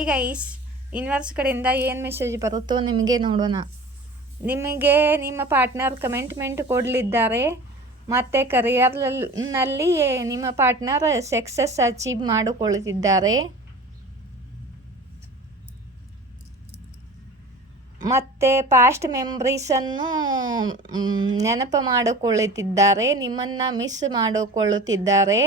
ಈಗ ಯೂನಿವರ್ಸ್ ಕಡೆಯಿಂದ ಏನು ಮೆಸೇಜ್ ಬರುತ್ತೋ ನಿಮಗೆ ನೋಡೋಣ. ನಿಮಗೆ ನಿಮ್ಮ ಪಾರ್ಟ್ನರ್ ಕಮಿಟ್ಮೆಂಟ್ ಕೊಡಲಿದ್ದಾರೆ ಮತ್ತು ಕರಿಯರ್ನಲ್ಲಿ ನಿಮ್ಮ ಪಾರ್ಟ್ನರ್ ಸಕ್ಸಸ್ ಅಚೀವ್ ಮಾಡಿಕೊಳ್ಳುತ್ತಿದ್ದಾರೆ. ಮತ್ತು ಪಾಸ್ಟ್ ಮೆಮ್ರೀಸನ್ನು ನೆನಪು ಮಾಡಿಕೊಳ್ಳುತ್ತಿದ್ದಾರೆ, ನಿಮ್ಮನ್ನು ಮಿಸ್ ಮಾಡಿಕೊಳ್ಳುತ್ತಿದ್ದಾರೆ.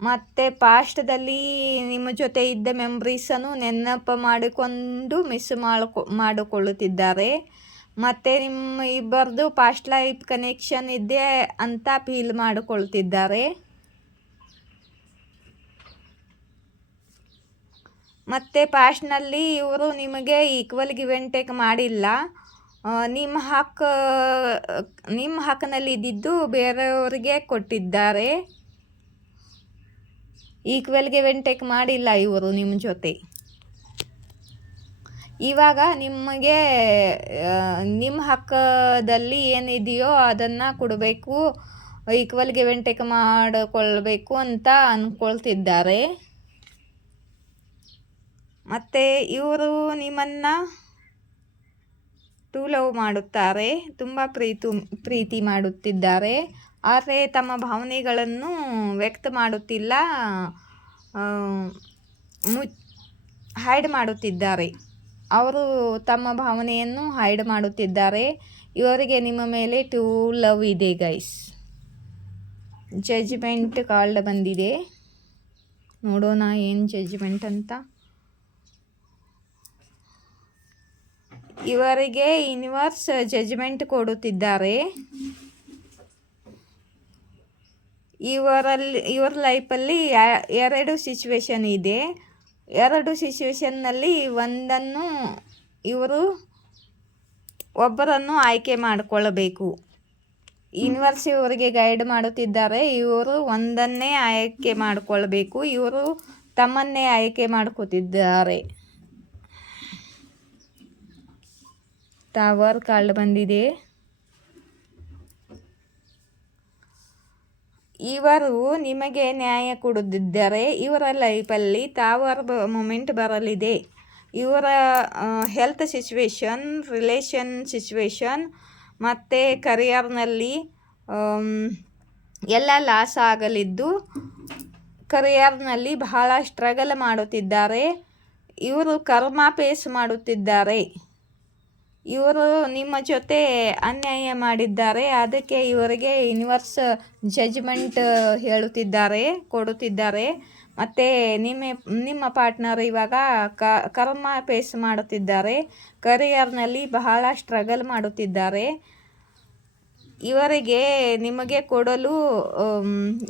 ಮತ್ತು ಪಾಸ್ಟ್ದಲ್ಲಿ ನಿಮ್ಮ ಜೊತೆ ಇದ್ದ ಮೆಮ್ರೀಸನ್ನು ನೆನಪು ಮಾಡಿಕೊಂಡು ಮಿಸ್ ಮಾಡಿಕೊಳ್ಳುತ್ತಿದ್ದಾರೆ. ಮತ್ತು ನಿಮ್ಮ ಇಬ್ಬರದು ಪಾಸ್ಟ್ ಲೈಫ್ ಕನೆಕ್ಷನ್ ಇದೆ ಅಂತ ಫೀಲ್ ಮಾಡಿಕೊಳ್ತಿದ್ದಾರೆ. ಮತ್ತು ಪಾಸ್ಟ್ನಲ್ಲಿ ಇವರು ನಿಮಗೆ ಈಕ್ವಲ್ ಗಿವ್ ಆ್ಯಂಡ್ ಟೇಕ್ ಮಾಡಿಲ್ಲ. ನಿಮ್ಮ ಹಕ್ಕಿನಲ್ಲಿ ಇದ್ದಿದ್ದು ಬೇರೆಯವರಿಗೆ ಕೊಟ್ಟಿದ್ದಾರೆ. ಈಕ್ವಲ್ ಗಿವ್ ಆ್ಯಂಡ್ ಟೇಕ್ ಮಾಡಿಲ್ಲ ಇವರು ನಿಮ್ಮ ಜೊತೆ. ಇವಾಗ ನಿಮಗೆ ನಿಮ್ಮ ಹಕ್ಕದಲ್ಲಿ ಏನಿದೆಯೋ ಅದನ್ನು ಕೊಡಬೇಕು, ಈಕ್ವಲ್ ಗಿವ್ ಆ್ಯಂಡ್ ಟೇಕ್ ಮಾಡಿಕೊಳ್ಬೇಕು ಅಂತ ಅಂದ್ಕೊಳ್ತಿದ್ದಾರೆ. ಮತ್ತು ಇವರು ನಿಮ್ಮನ್ನು ಟು ಲವ್ ಮಾಡುತ್ತಾರೆ, ತುಂಬ ಪ್ರೀತಿ ಮಾಡುತ್ತಿದ್ದಾರೆ. ಆದರೆ ತಮ್ಮ ಭಾವನೆಗಳನ್ನು ವ್ಯಕ್ತ ಮಾಡುತ್ತಿಲ್ಲ, ಹೈಡ್ ಮಾಡುತ್ತಿದ್ದಾರೆ. ಅವರು ತಮ್ಮ ಭಾವನೆಯನ್ನು ಹೈಡ್ ಮಾಡುತ್ತಿದ್ದಾರೆ. ಇವರಿಗೆ ನಿಮ್ಮ ಮೇಲೆ ಟು ಲವ್ ಇದೆ ಗೈಸ್. ಜಡ್ಜ್ಮೆಂಟ್ ಕಾರ್ಡ್ ಬಂದಿದೆ, ನೋಡೋಣ ಏನು ಜಡ್ಜ್ಮೆಂಟ್ ಅಂತ. ಇವರಿಗೆ ಯೂನಿವರ್ಸ್ ಜಡ್ಜ್ಮೆಂಟ್ ಕೊಡುತ್ತಿದ್ದಾರೆ. ಇವರ ಲೈಫಲ್ಲಿ ಎರಡು ಸಿಚುವೇಶನ್ ಇದೆ. ಎರಡು ಸಿಚುವೇಶನ್ನಲ್ಲಿ ಒಂದನ್ನು ಇವರು ಒಬ್ಬರನ್ನು ಆಯ್ಕೆ ಮಾಡಿಕೊಳ್ಳಬೇಕು. ಯೂನಿವರ್ಸ್ ಇವರಿಗೆ ಗೈಡ್ ಮಾಡುತ್ತಿದ್ದಾರೆ. ಇವರು ಒಂದನ್ನೇ ಆಯ್ಕೆ ಮಾಡಿಕೊಳ್ಬೇಕು. ಇವರು ತಮ್ಮನ್ನೇ ಆಯ್ಕೆ ಮಾಡ್ಕೋತಿದ್ದಾರೆ. ಟವರ್ ಕಾರ್ಡ್ ಬಂದಿದೆ. ಇವರು ನಿಮಗೆ ನ್ಯಾಯ ಕೊಡುತ್ತಿದ್ದಾರೆ. ಇವರ ಲೈಫಲ್ಲಿ ಟವರ್ ಮೂಮೆಂಟ್ ಬರಲಿದೆ. ಇವರ ಹೆಲ್ತ್ ಸಿಚುವೇಶನ್, ರಿಲೇಷನ್ ಸಿಚುವೇಶನ್ ಮತ್ತು ಕರಿಯರ್ನಲ್ಲಿ ಎಲ್ಲ ಲಾಸ್ ಆಗಲಿದ್ದು ಕರಿಯರ್ನಲ್ಲಿ ಬಹಳ ಸ್ಟ್ರಗಲ್ ಮಾಡುತ್ತಿದ್ದಾರೆ. ಇವರು ಕರ್ಮ ಫೇಸ್ ಮಾಡುತ್ತಿದ್ದಾರೆ. ಇವರು ನಿಮ್ಮ ಜೊತೆ ಅನ್ಯಾಯ ಮಾಡಿದ್ದಾರೆ, ಅದಕ್ಕೆ ಇವರಿಗೆ ಯೂನಿವರ್ಸ್ ಜಡ್ಜ್ಮೆಂಟ್ ಕೊಡುತ್ತಿದ್ದಾರೆ. ಮತ್ತು ನಿಮ್ಮ ಪಾರ್ಟ್ನರ್ ಇವಾಗ ಕರ್ಮ ಫೇಸ್ ಮಾಡುತ್ತಿದ್ದಾರೆ. ಕರಿಯರ್ನಲ್ಲಿ ಬಹಳ ಸ್ಟ್ರಗಲ್ ಮಾಡುತ್ತಿದ್ದಾರೆ. ಇವರಿಗೆ ನಿಮಗೆ ಕೊಡಲು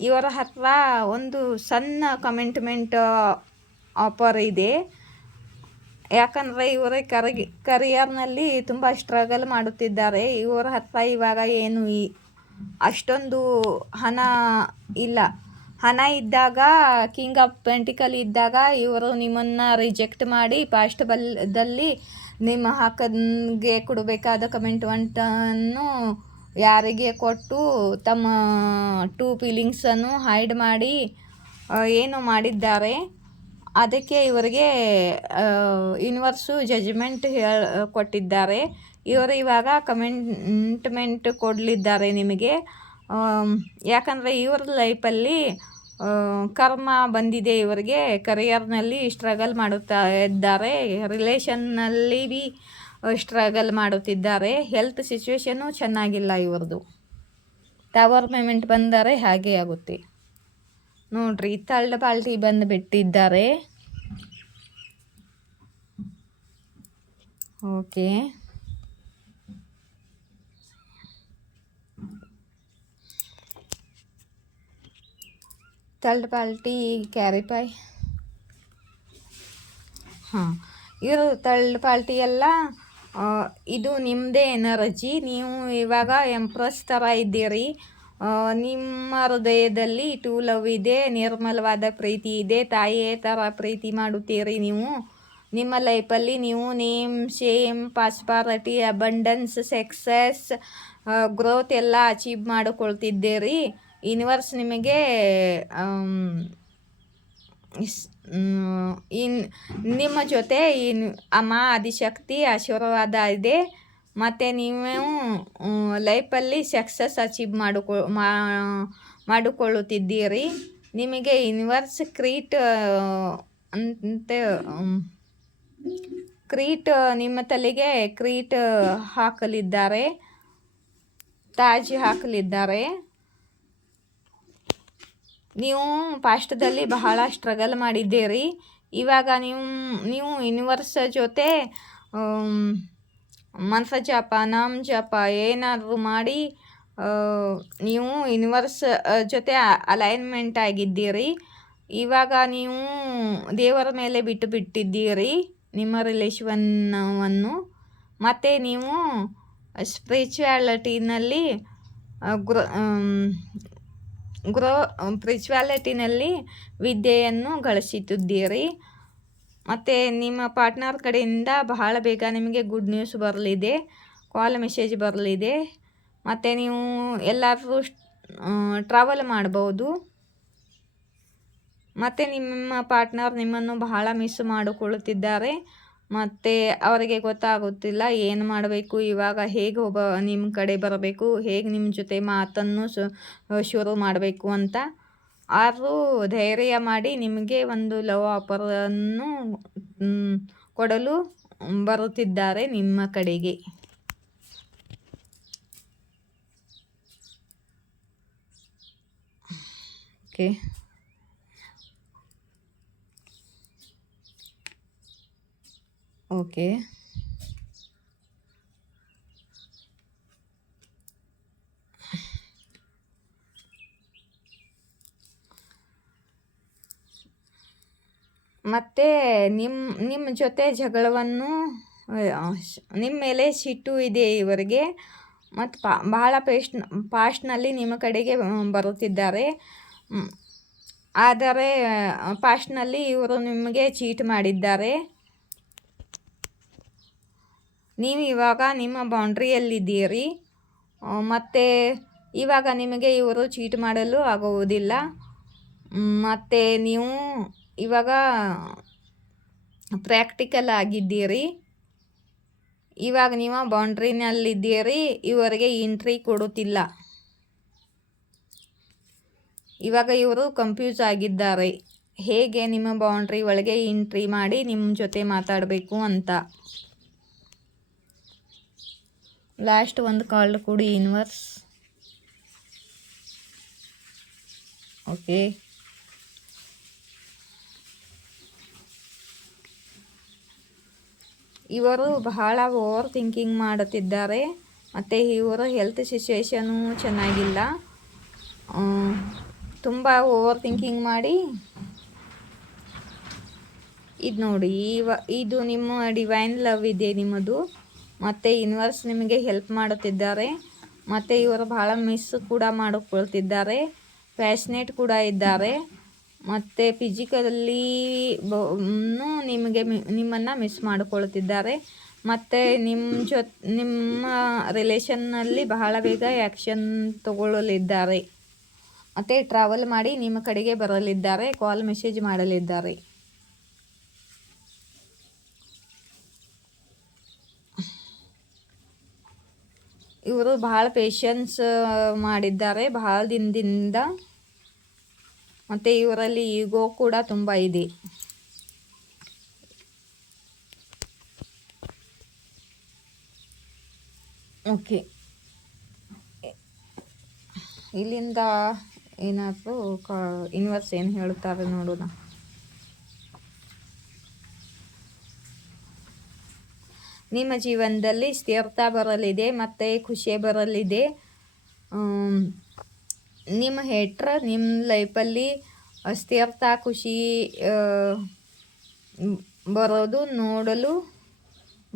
ಇವರ ಹತ್ರ ಒಂದು ಸಣ್ಣ ಕಮಿಟ್ಮೆಂಟ್ ಆಫರ್ ಇದೆ. ಯಾಕಂದರೆ ಇವರೇ ಕರಿಯರ್ನಲ್ಲಿ ತುಂಬ ಸ್ಟ್ರಗಲ್ ಮಾಡುತ್ತಿದ್ದಾರೆ. ಇವರ ಹತ್ರ ಇವಾಗ ಏನು ಅಷ್ಟೊಂದು ಹಣ ಇಲ್ಲ. ಹಣ ಇದ್ದಾಗ, ಕಿಂಗ್ ಆಫ್ ಪೆಂಟಿಕಲ್ ಇದ್ದಾಗ ಇವರು ನಿಮ್ಮನ್ನು ರಿಜೆಕ್ಟ್ ಮಾಡಿ ಪಾಸ್ಟ್ದಲ್ಲಿ ನಿಮ್ಮ ಹಕ್ಕಿಗೆ ಕೊಡಬೇಕಾದ ಕಮಿಟ್ಮೆಂಟನ್ನು ಯಾರಿಗೆ ಕೊಟ್ಟು ತಮ್ಮ ಟೂ ಫೀಲಿಂಗ್ಸನ್ನು ಹೈಡ್ ಮಾಡಿ ಏನು ಮಾಡಿದ್ದಾರೆ. ಅದಕ್ಕೆ ಇವರಿಗೆ ಯೂನಿವರ್ಸು ಜಡ್ಜ್ಮೆಂಟ್ ಕೊಟ್ಟಿದ್ದಾರೆ. ಇವರು ಇವಾಗ ಕಮಿಟ್ಮೆಂಟ್ ಕೊಡಲಿದ್ದಾರೆ ನಿಮಗೆ. ಯಾಕಂದರೆ ಇವರ ಲೈಫಲ್ಲಿ ಕರ್ಮ ಬಂದಿದೆ. ಇವರಿಗೆ ಕರಿಯರ್ನಲ್ಲಿ ಸ್ಟ್ರಗಲ್ ಮಾಡುತ್ತಾ ಇದ್ದಾರೆ, ರಿಲೇಷನ್ನಲ್ಲಿ ಬಿ ಸ್ಟ್ರಗಲ್ ಮಾಡುತ್ತಿದ್ದಾರೆ. ಹೆಲ್ತ್ ಸಿಚುವೇಶನ್ನು ಚೆನ್ನಾಗಿಲ್ಲ ಇವ್ರದ್ದು. ಟವರ್ ಪೇಮೆಂಟ್ ಬಂದರೆ ಹಾಗೆ ಆಗುತ್ತೆ ನೋಡ್ರಿ. ಥರ್ಡ್ ಪಾರ್ಟಿ ಬಂದು ಬಿಟ್ಟಿದ್ದಾರೆ. ಓಕೆ, ಥರ್ಡ್ ಪಾರ್ಟಿ ಕ್ಯಾರಿಫೈ. ಇವರು ಥರ್ಡ್ ಪಾರ್ಟಿ ಎಲ್ಲ ಇದು ನಿಮ್ಮದೇ ಎನರ್ಜಿ. ನೀವು ಇವಾಗ ಎಂಪ್ರೆಸ್ ಥರ ಇದ್ದೀರಿ. ನಿಮ್ಮ ಹೃದಯದಲ್ಲಿ ಟು ಲವ್ ಇದೆ, ನಿರ್ಮಲವಾದ ಪ್ರೀತಿ ಇದೆ, ತಾಯಿಯೇ ಥರ ಪ್ರೀತಿ ಮಾಡುತ್ತೀರಿ ನೀವು. ನಿಮ್ಮ ಲೈಫಲ್ಲಿ ನೀವು name, shame, prosperity, abundance, success, growth ಎಲ್ಲ ಅಚೀವ್ ಮಾಡಿಕೊಳ್ತಿದ್ದೀರಿ. ಯೂನಿವರ್ಸ್ ನಿಮಗೆ ಇನ್ ನಿಮ್ಮ ಜೊತೆ ಅಮ್ಮ ಆದಿಶಕ್ತಿ ಆಶೀರ್ವಾದ ಇದೆ. ಮತ್ತು ನೀವು ಲೈಫಲ್ಲಿ ಸಕ್ಸಸ್ ಅಚೀವ್ ಮಾಡಿಕೊಳ್ಳುತ್ತಿದ್ದೀರಿ. ನಿಮಗೆ ಯೂನಿವರ್ಸ್ ಕ್ರೀಟ್ ನಿಮ್ಮ ತಲೆಗೆ ಕ್ರೀಟ್ ಹಾಕಲಿದ್ದಾರೆ, ತಾಜ್ ಹಾಕಲಿದ್ದಾರೆ. ನೀವು ಪಾಸ್ಟದಲ್ಲಿ ಬಹಳ ಸ್ಟ್ರಗಲ್ ಮಾಡಿದ್ದೀರಿ. ಇವಾಗ ನೀವು ಯೂನಿವರ್ಸ್ ಜೊತೆ ಮಂತ್ರ ಜಪ, ನಾಮ ಜಪ ಏನಾದರೂ ಮಾಡಿ ನೀವು ಯೂನಿವರ್ಸ್ ಜೊತೆ ಅಲೈನ್ಮೆಂಟ್ ಆಗಿದ್ದೀರಿ. ಇವಾಗ ನೀವು ದೇವರ ಮೇಲೆ ಬಿಟ್ಟಿದ್ದೀರಿ ನಿಮ್ಮ ರಿಲೇಷವನ್ನು. ಮತ್ತು ನೀವು ಸ್ಪಿರಿಚುವಾಲಿಟಿನಲ್ಲಿ ಸ್ಪಿರಿಚುವಾಲಿಟಿನಲ್ಲಿ ವಿದ್ಯೆಯನ್ನು ಗಳಿಸುತ್ತಿದ್ದೀರಿ. ಮತ್ತು ನಿಮ್ಮ ಪಾರ್ಟ್ನರ್ ಕಡೆಯಿಂದ ಬಹಳ ಬೇಗ ನಿಮಗೆ ಗುಡ್ ನ್ಯೂಸ್ ಬರಲಿದೆ, ಕಾಲ್ ಮೆಸೇಜ್ ಬರಲಿದೆ. ಮತ್ತು ನೀವು ಎಲ್ಲಾದರೂ ಟ್ರಾವೆಲ್ ಮಾಡ್ಬೋದು. ಮತ್ತು ನಿಮ್ಮ ಪಾರ್ಟ್ನರ್ ನಿಮ್ಮನ್ನು ಬಹಳ ಮಿಸ್ ಮಾಡಿಕೊಳ್ಳುತ್ತಿದ್ದಾರೆ. ಮತ್ತು ಅವರಿಗೆ ಗೊತ್ತಾಗುತ್ತಿಲ್ಲ ಏನು ಮಾಡಬೇಕು, ಇವಾಗ ಹೇಗೆ ನಿಮ್ಮ ಕಡೆ ಬರಬೇಕು, ಹೇಗೆ ನಿಮ್ಮ ಜೊತೆ ಮಾತನ್ನು ಶುರು ಮಾಡಬೇಕು ಅಂತ. ಅವರು ಧೈರ್ಯ ಮಾಡಿ ನಿಮಗೆ ಒಂದು ಲವ್ ಆಫರನ್ನು ಕೊಡಲು ಬರುತ್ತಿದ್ದಾರೆ ನಿಮ್ಮ ಕಡೆಗೆ. Okay, okay. ಮತ್ತು ನಿಮ್ಮ ಜೊತೆ ಜಗಳವನ್ನು ನಿಮ್ಮ ಮೇಲೆ ಸಿಟ್ಟು ಇದೆ ಇವರಿಗೆ. ಮತ್ತು ಬಹಳ ಪಾಸ್ಟ್ನಲ್ಲಿ ನಿಮ್ಮ ಕಡೆಗೆ ಬರುತ್ತಿದ್ದಾರೆ. ಆದರೆ ಪಾಸ್ಟ್ನಲ್ಲಿ ಇವರು ನಿಮಗೆ ಚೀಟ್ ಮಾಡಿದ್ದಾರೆ. ನೀವು ಇವಾಗ ನಿಮ್ಮ ಬೌಂಡ್ರಿಯಲ್ಲಿದ್ದೀರಿ. ಮತ್ತು ಇವಾಗ ನಿಮಗೆ ಇವರು ಚೀಟ್ ಮಾಡಲು ಆಗುವುದಿಲ್ಲ. ಮತ್ತು ನೀವು ಇವಾಗ ಪ್ರಾಕ್ಟಿಕಲ್ ಆಗಿದ್ದೀರಿ. ಇವಾಗ ನೀವು ಬೌಂಡ್ರಿನಲ್ಲಿದ್ದೀರಿ, ಇವರಿಗೆ ಎಂಟ್ರಿ ಕೊಡುತ್ತಿಲ್ಲ. ಇವಾಗ ಇವರು ಕನ್ಫ್ಯೂಸ್ ಆಗಿದ್ದಾರೆ, ಹೇಗೆ ನಿಮ್ಮ ಬೌಂಡ್ರಿ ಒಳಗೆ ಎಂಟ್ರಿ ಮಾಡಿ ನಿಮ್ಮ ಜೊತೆ ಮಾತಾಡಬೇಕು ಅಂತ. ಲಾಸ್ಟ್ ಒಂದು ಕಾಲ್ ಕೊಡಿ ಯೂನಿವರ್ಸ್. ಓಕೆ, ಇವರು ಬಹಳ ಓವರ್ ಥಿಂಕಿಂಗ್ ಮಾಡುತ್ತಿದ್ದಾರೆ. ಮತ್ತು ಇವರ ಹೆಲ್ತ್ ಸಿಚುವೇಶನು ಚೆನ್ನಾಗಿಲ್ಲ. ತುಂಬ ಓವರ್ ಥಿಂಕಿಂಗ್ ಮಾಡಿ ಇದು ನೋಡಿ, ಇದು ನಿಮ್ಮ ಡಿವೈನ್ ಲವ್ ಇದೆ ನಿಮ್ಮದು. ಮತ್ತು ಯೂನಿವರ್ಸ್ ನಿಮಗೆ ಹೆಲ್ಪ್ ಮಾಡುತ್ತಿದ್ದಾರೆ. ಮತ್ತು ಇವರು ಬಹಳ ಮಿಸ್ ಕೂಡ ಮಾಡಿಕೊಳ್ತಿದ್ದಾರೆ, ಪ್ಯಾಷನೇಟ್ ಕೂಡ ಇದ್ದಾರೆ. ಮತ್ತು ಫಿಸಿಕಲಿ ನಿಮ್ಮನ್ನು ಮಿಸ್ ಮಾಡಿಕೊಳ್ತಿದ್ದಾರೆ. ಮತ್ತು ನಿಮ್ಮ ರಿಲೇಷನ್ನಲ್ಲಿ ಬಹಳ ಬೇಗ ಆ್ಯಕ್ಷನ್ ತಗೊಳ್ಳಲಿದ್ದಾರೆ. ಮತ್ತು ಟ್ರಾವೆಲ್ ಮಾಡಿ ನಿಮ್ಮ ಕಡೆಗೆ ಬರಲಿದ್ದಾರೆ, ಕಾಲ್ ಮೆಸೇಜ್ ಮಾಡಲಿದ್ದಾರೆ. ಇವರು ಬಹಳ ಪೇಷನ್ಸ್ ಮಾಡಿದ್ದಾರೆ ಬಹಳ ದಿನದಿಂದ. ಮತ್ತು ಇವರಲ್ಲಿ ಈಗೋ ಕೂಡ ತುಂಬ ಇದೆ. ಓಕೆ, ಇಲ್ಲಿಂದ ಏನಾದರೂ ಯೂನಿವರ್ಸ್ ಏನು ಹೇಳುತ್ತಾರೆ ನೋಡೋಣ. ನಿಮ್ಮ ಜೀವನದಲ್ಲಿ ಸ್ಥಿರತೆ ಬರಲಿದೆ ಮತ್ತು ಖುಷಿ ಬರಲಿದೆ. ನಿಮ್ಮ ಹೇಟ್ರ್ ನಿಮ್ಮ ಲೈಫಲ್ಲಿ ಸ್ಥಿರತೆ ಖುಷಿ ಬರೋದು ನೋಡಲು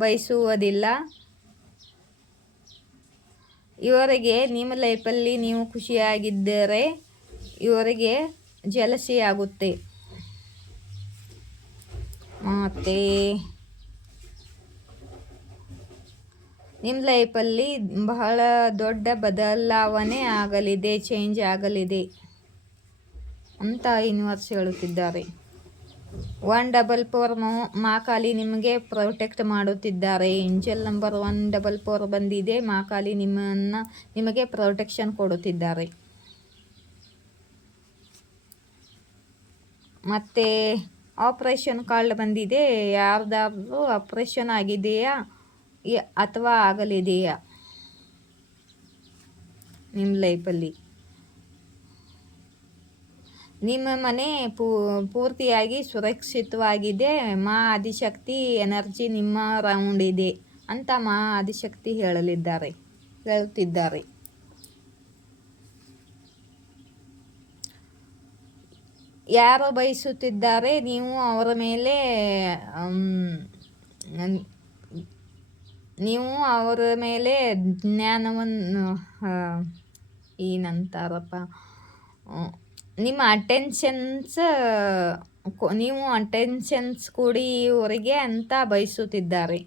ಬಯಸುವುದಿಲ್ಲ. ಇವರಿಗೆ ನಿಮ್ಮ ಲೈಫಲ್ಲಿ ನೀವು ಖುಷಿಯಾಗಿದ್ದರೆ ಇವರಿಗೆ ಜಲಸಿ ಆಗುತ್ತೆ. ಮತ್ತು ನಿಮ್ಮ ಲೈಫಲ್ಲಿ ಬಹಳ ದೊಡ್ಡ ಬದಲಾವಣೆ ಆಗಲಿದೆ, ಚೇಂಜ್ ಆಗಲಿದೆ ಅಂತ ಯೂನಿವರ್ಸ್ ಹೇಳುತ್ತಿದ್ದಾರೆ. 144 ಮಾಕಾಲಿ ನಿಮಗೆ ಪ್ರೊಟೆಕ್ಟ್ ಮಾಡುತ್ತಿದ್ದಾರೆ. ಏಂಜಲ್ ನಂಬರ್ 144 ಬಂದಿದೆ. ಮಾಕಾಲಿ ನಿಮಗೆ ಪ್ರೊಟೆಕ್ಷನ್ ಕೊಡುತ್ತಿದ್ದಾರೆ. ಮತ್ತು ಆಪ್ರೇಷನ್ ಕಾರ್ಡ್ ಬಂದಿದೆ. ಯಾರ್ದಾದ್ರೂ ಆಪ್ರೇಷನ್ ಆಗಿದೆಯಾ ಅಥವಾ ಆಗಲಿದೆಯಾ ನಿಮ್ಮ ಲೈಫಲ್ಲಿ? ನಿಮ್ಮ ಮನೆ ಪೂರ್ತಿಯಾಗಿ ಸುರಕ್ಷಿತವಾಗಿದೆ. ಮಾ ಆದಿಶಕ್ತಿ ಎನರ್ಜಿ ನಿಮ್ಮ ರೌಂಡ್ ಇದೆ ಅಂತ ಮಾ ಆದಿಶಕ್ತಿ ಹೇಳುತ್ತಿದ್ದಾರೆ. ಯಾರು ಬಯಸುತ್ತಿದ್ದಾರೆ ನೀವು ಅವರ ಮೇಲೆ ಜ್ಞಾನವನ್ನು ಏನಂತಾರಪ್ಪ, ನಿಮ್ಮ ನೀವು ಅಟೆನ್ಷನ್ಸ್ ಕೊಡಿ ಇವರಿಗೆ ಅಂತ ಬಯಸುತ್ತಿದ್ದಾರೆ.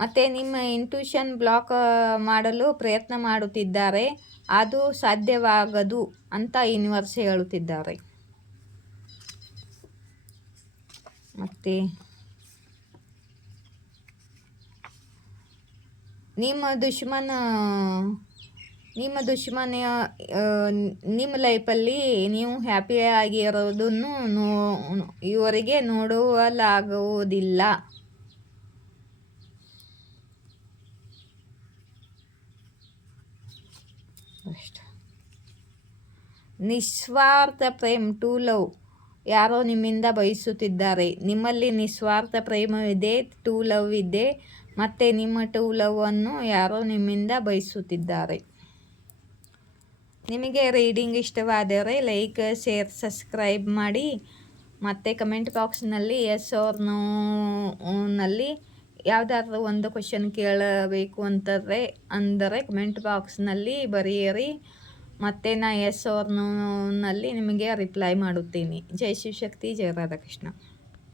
ಮತ್ತು ನಿಮ್ಮ ಇಂಟ್ಯೂಷನ್ ಬ್ಲಾಕ್ ಮಾಡಲು ಪ್ರಯತ್ನ ಮಾಡುತ್ತಿದ್ದಾರೆ. ಅದು ಸಾಧ್ಯವಾಗದು ಅಂತ ಯೂನಿವರ್ಸ್ ಹೇಳುತ್ತಿದ್ದಾರೆ. ಮತ್ತು ನಿಮ್ಮ ದುಶ್ಮನ ನಿಮ್ಮ ಲೈಫಲ್ಲಿ ನೀವು ಹ್ಯಾಪಿಯಾಗಿರೋದನ್ನು ಇವರಿಗೆ ನೋಡಲಾಗುವುದಿಲ್ಲ. ನಿಸ್ವಾರ್ಥ ಪ್ರೇಮ್ ಟು ಲವ್ ಯಾರೋ ನಿಮ್ಮಿಂದ ಬಯಸುತ್ತಿದ್ದಾರೆ. ನಿಮ್ಮಲ್ಲಿ ನಿಸ್ವಾರ್ಥ ಪ್ರೇಮವಿದೆ, ಟು ಲವ್ ಇದೆ. ಮತ್ತು ನಿಮ್ಮ ಟು ಲವನ್ನು ಯಾರೋ ನಿಮ್ಮಿಂದ ಬಯಸುತ್ತಿದ್ದಾರೆ. ನಿಮಗೆ ರೀಡಿಂಗ್ ಇಷ್ಟವಾದರೆ ಲೈಕ್, ಶೇರ್, ಸಬ್ಸ್ಕ್ರೈಬ್ ಮಾಡಿ. ಮತ್ತು ಕಮೆಂಟ್ ಬಾಕ್ಸ್ನಲ್ಲಿ ಎಸ್ ಆರ್ ನೋನಲ್ಲಿ ಯಾವುದಾದ್ರೂ ಒಂದು ಕ್ವಶನ್ ಕೇಳಬೇಕು ಅಂದರೆ ಕಮೆಂಟ್ ಬಾಕ್ಸ್ನಲ್ಲಿ ಬರೆಯಿರಿ. ಮತ್ತು ನಾ ಎಸ್ ಆರ್ ನೋನಲ್ಲಿ ನಿಮಗೆ ರಿಪ್ಲೈ ಮಾಡುತ್ತೀನಿ. ಜೈ ಶಿವಶಕ್ತಿ, ಜೈ ರಾಧಾಕೃಷ್ಣ.